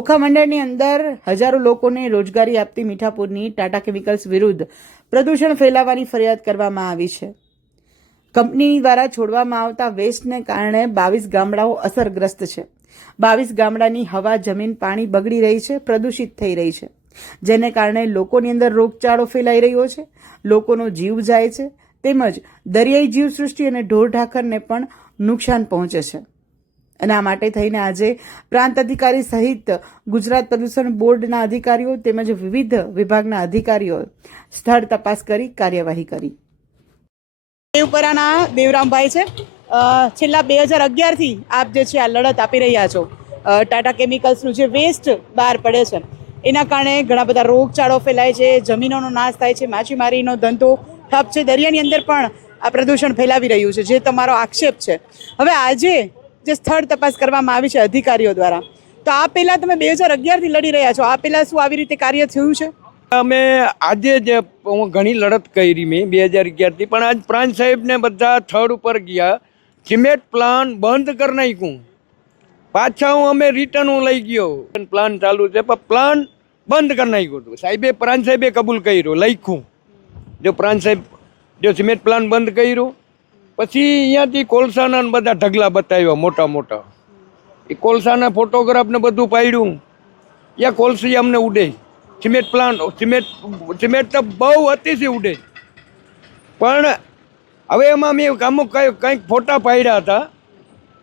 ઓખા મંડળની અંદર હજારો લોકોને રોજગારી આપતી મીઠાપુરની ટાટા કેમિકલ્સ વિરુદ્ધ પ્રદૂષણ ફેલાવાની ફરિયાદ કરવામાં આવી છે. કંપની દ્વારા છોડવામાં આવતા વેસ્ટને કારણે બાવીસ ગામડાઓ અસરગ્રસ્ત છે. બાવીસ ગામડાની હવા, જમીન, પાણી બગડી રહી છે, પ્રદૂષિત થઈ રહી છે. જેને કારણે લોકોની અંદર રોગચાળો ફેલાઈ રહ્યો છે, લોકોનો જીવ જાય છે, તેમજ દરિયાઈ જીવસૃષ્ટિ અને ઢોર ઢાકરને પણ નુકસાન પહોંચે છે. અને આ માટે થઈને આજે પ્રાંત અધિકારી સહિત ગુજરાત પ્રદૂષણ બોર્ડના અધિકારીઓ તેમજ વિવિધ વિભાગના અધિકારીઓ સ્થળ તપાસ કરી, કાર્યવાહી કરી. દેવપરાના દેવરામભાઈ છે. છેલ્લા બે હજાર અગિયારથી આપ જે છે આ લડત આપી રહ્યા છો. ટાટા કેમિકલ્સનું જે વેસ્ટ બહાર પડે છે, એના કારણે ઘણા બધા રોગચાળો ફેલાય છે, જમીનોનો નાશ થાય છે, માછીમારીનો ધંધો ઠપ છે, દરિયાની અંદર પણ આ પ્રદૂષણ ફેલાવી રહ્યું છે, જે તમારો આક્ષેપ છે. હવે આજે જે સ્થળ તપાસ કરવામાં આવી છે અધિકારીઓ દ્વારા. તો આ પહેલા તમે બે હજાર અગિયારથી લડી રહ્યા છો. આ પહેલા શું આવી રીતે કાર્ય થયું છે? અમે આજે જ હું ઘણી લડત કરી મેં બે હજાર અગિયારથી, પણ આજ પ્રાંત સાહેબને બધા થર્ડ ઉપર ગયા. સિમેન્ટ પ્લાન બંધ કરી નાખ્યું. પાછા હું અમે રિટર્ન હું લઈ ગયો. પ્લાન ચાલુ છે, પણ પ્લાન બંધ કરી નાખ્યું હતું. સાહેબે, પ્રાંત સાહેબે કબૂલ કર્યું, લખ્યું. જો પ્રાંત સાહેબ, જો સિમેન્ટ પ્લાન બંધ કર્યું પછી અહીંયાથી કોલસાના બધા ઢગલા બતાવ્યા, મોટા મોટા. એ કોલસાના ફોટોગ્રાફને બધું પાડ્યું. યા કોલસી અમને ઉડે. સિમેન્ટ પ્લાન્ટ સિમેન્ટ સિમેન્ટ તો બહુ અતિશય ઉડે. પણ હવે એમાં મેં અમુક કંઈ, કંઈક ફોટા પાડ્યા હતા.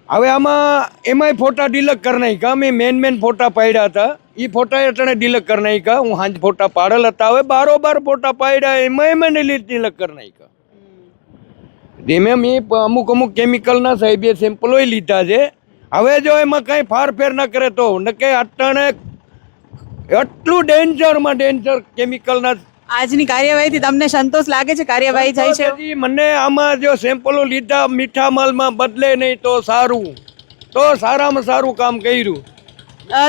હવે આમાં એમાંય ફોટા ડિલક કરી નાખ્યા. મેં મેન મેન ફોટા પાડ્યા હતા. એ ફોટા અટણે ડિલક કરી નાખ્યા. હું હાંજ ફોટા પાડેલ હતા. હવે બારોબાર ફોટા પાડ્યા. એમાં એમાં ડિલક કરી નાખ્યા. ધીમે મેં અમુક અમુક કેમિકલના સાહેબે સેમ્પલોય લીધા છે. હવે જો એમાં કંઈ ફારફેર ન કરે તો નકે અટાણે એટલું ડેન્જરમાં ડેન્જર કેમિકલના આજની કાર્યવાહીથી તમને સંતોષ લાગે છે? કાર્યવાહી થાય છે? મને આમાં જો સેમ્પલો લીધા મીઠા માલમાં બદલે નહીં તો સારું. તો સારામાં સારું કામ કર્યું.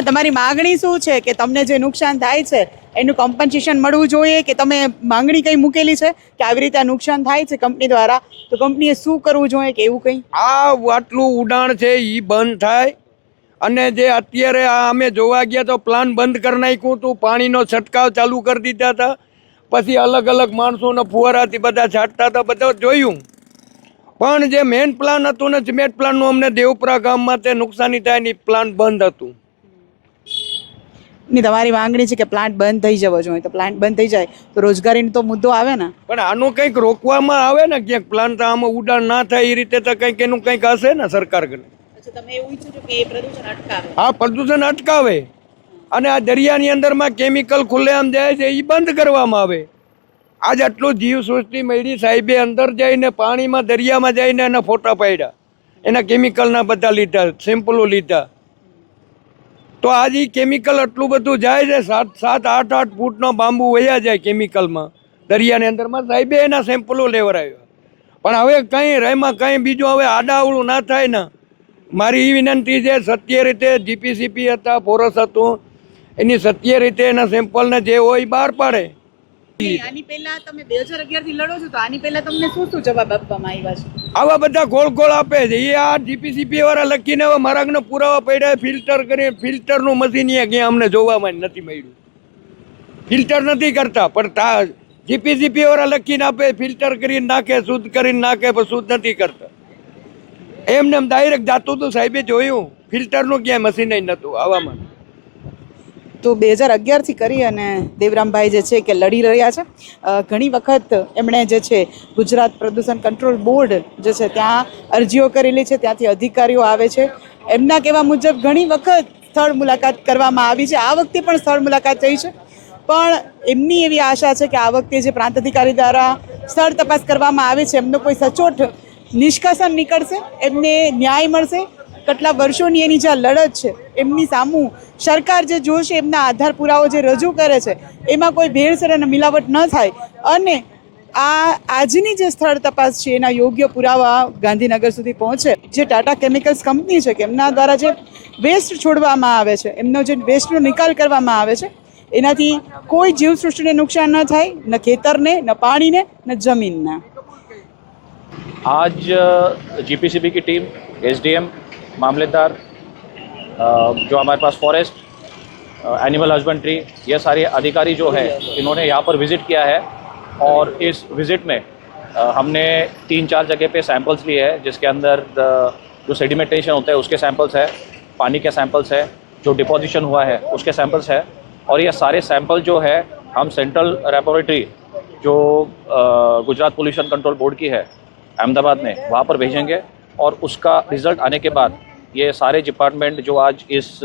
તમારી માગણી શું છે કે તમને જે નુકસાન થાય છે એનું કોમ્પન્સેશન મળવું જોઈએ કે તમે માંગણી કંઈ મૂકેલી છે કે આવી રીતે નુકસાન થાય છે કંપની દ્વારા? તો કંપનીએ શું કરવું જોઈએ કે એવું કંઈ? આ આટલું ઉડાણ છે એ બંધ થાય. અને જે અત્યારે આ અમે જોવા ગયા તો પ્લાન બંધ કરી નાખ્યું હતું. પાણીનો છંટકાવ ચાલુ કરી દીધા હતા. પછી અલગ અલગ માણસોના ફુવારાથી બધા છાંટતા હતા, બધા જોયું. પણ જે મેઇન પ્લાન હતું ને સિમેન્ટ પ્લાનનું અમને દેવપુરા ગામમાં તે નુકસાની થાય ને પ્લાન બંધ હતું. ની તમારી માંગણી છે કે પ્લાન્ટ બંધ થઈ જવો જોઈએ. તો પ્લાન્ટ બંધ થઈ જાય તો રોજગારીનો તો મુદ્દો આવે ને. પણ આનું કંઈક રોકવામાં આવે ને ક્યાંક પ્લાન તો આમાં ઉડાણ ના થાય એ રીતે તો કંઈક એનું કંઈક હશે ને સરકાર કને તમે એવું કે એ પ્રદૂષણ અટકાવે? આ પ્રદૂષણ અટકાવે. અને આ દરિયાની અંદરમાં કેમિકલ ખુલ્લેઆમ જાય છે એ બંધ કરવામાં આવે. આજ આટલું જીવ સૃષ્ટિ મળી સાહેબે અંદર જઈને પાણીમાં દરિયામાં જઈને એના ફોટા પાડ્યા. એના કેમિકલના બધા લીધા સેમ્પલો લીધા. તો આજ કેમિકલ આટલું બધું જાય છે, સાત સાત, આઠ આઠ ફૂટનો બાંબુ વયા જાય કેમિકલમાં દરિયાની અંદરમાં સાહેબે એના સેમ્પલો લેવરાવ્યા પણ હવે કંઈ રહેમાં કંઈ બીજું હવે આડાવળું ના થાય ને. મારી એ વિનંતી છે, સત્ય રીતે જીપીસીપી હતા ફોરસ હતું. એની સત્ય રીતે એના સેમ્પલને જે હોય બહાર પાડે. આની પહેલા તમે બે હજાર અગિયારથી લડો છો તો આની પહેલા તમને શું શું જવાબ આપવામાં આવ્યા છે? આવા બધા ગોળ ગોળ આપે છે. એ આ ડીપીસીપી વાળા લખીને હવે પુરાવા પડ્યા ફિલ્ટર કરી ફિલ્ટરનું મશીન ક્યાં અમને જોવામાં નથી મળ્યું. ફિલ્ટર નથી કરતા પણ તા જીપીસીપી વાળા લખીને આપે ફિલ્ટર કરીને નાખે શુદ્ધ કરીને નાખે પણ શુદ્ધ નથી કરતા. એમને એમ ડાયરેક્ટ જાતું હતું સાહેબે જોયું. ફિલ્ટરનું ક્યાંય મશીન નહોતું આવામાં. તો બે હજાર અગિયારથી કરી અને દેવરામભાઈ જે છે કે લડી રહ્યા છે. ઘણી વખત એમણે જે છે ગુજરાત પ્રદૂષણ કંટ્રોલ બોર્ડ જે છે ત્યાં અરજીઓ કરેલી છે, ત્યાંથી અધિકારીઓ આવે છે. એમના કહેવા મુજબ ઘણી વખત સ્થળ મુલાકાત કરવામાં આવી છે. આ વખતે પણ સ્થળ મુલાકાત થઈ છે. પણ એમની એવી આશા છે કે આ વખતે જે પ્રાંત અધિકારી દ્વારા સ્થળ તપાસ કરવામાં આવે છે, એમનો કોઈ સચોટ નિષ્કાસન નીકળશે, એમને ન્યાય મળશે કેટલા વર્ષોની એની જે લડત છે, એમની સામું સરકાર જે જોશે, એમના આધાર પુરાવો જે રજૂ કરે છે, એમાં કોઈ ભેળસેળ અને મિલાવટ ન થાય. અને આ આજની જે સ્થળ તપાસ છે, એના યોગ્ય પુરાવા ગાંધીનગર સુધી પહોંચે. જે ટાટા કેમિકલ્સ કંપની છે, કે એમના દ્વારા જે વેસ્ટ છોડવામાં આવે છે, એમનો જે વેસ્ટનો નિકાલ કરવામાં આવે છે, એનાથી કોઈ જીવસૃષ્ટિને નુકસાન ન થાય, ન ખેતરને, ન પાણીને, ન જમીનને. आज जीपीसीबी की टीम एसडीएम मामलेदार जो हमारे पास फॉरेस्ट एनिमल हस्बेंड्री ये सारे अधिकारी जो है, इन्होंने यहाँ पर विज़िट किया है और इस विज़िट में हमने तीन चार जगह पे सैंपल्स लिए हैं, जिसके अंदर जो सेडिमेंटेशन होता है, उसके सैंपल्स है, पानी के सैंपल्स है, जो डिपोजिशन हुआ है, उसके सैंपल्स है और ये सारे सैंपल जो है, हम सेंट्रल लेबोरेटरी जो गुजरात पोल्यूशन कंट्रोल बोर्ड की है अहमदाबाद में वहाँ पर भेजेंगे और उसका रिज़ल्ट आने के बाद ये सारे डिपार्टमेंट जो आज इस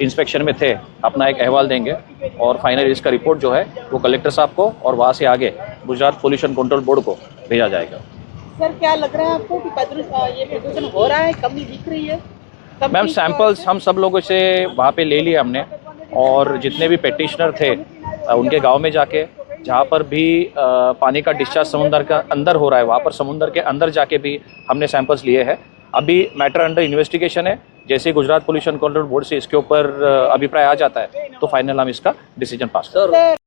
इंस्पेक्शन में थे अपना एक अहवाल देंगे और फाइनल इसका रिपोर्ट जो है वो कलेक्टर साहब को और वहाँ से आगे गुजरात पोल्यूशन कंट्रोल बोर्ड को भेजा जाएगा। सर क्या लग रहा है आपको कि प्रदूषण ये प्रदूषण हो रहा है? कमी दिख रही है? मैम सैंपल्स हम सब लोगों से वहाँ पे ले लिए हमने और जितने भी पेटिशनर थे उनके गाँव में जाके जहाँ पर भी पानी का डिस्चार्ज समुंदर का अंदर हो रहा है, वहाँ पर समुंदर के अंदर जाके भी हमने सैंपल्स लिए हैं। अभी मैटर अंडर इन्वेस्टिगेशन है, जैसे गुजरात पोल्यूशन कंट्रोल बोर्ड से इसके ऊपर अभिप्राय आ जाता है तो फाइनल हम इसका डिसीज़न पास सर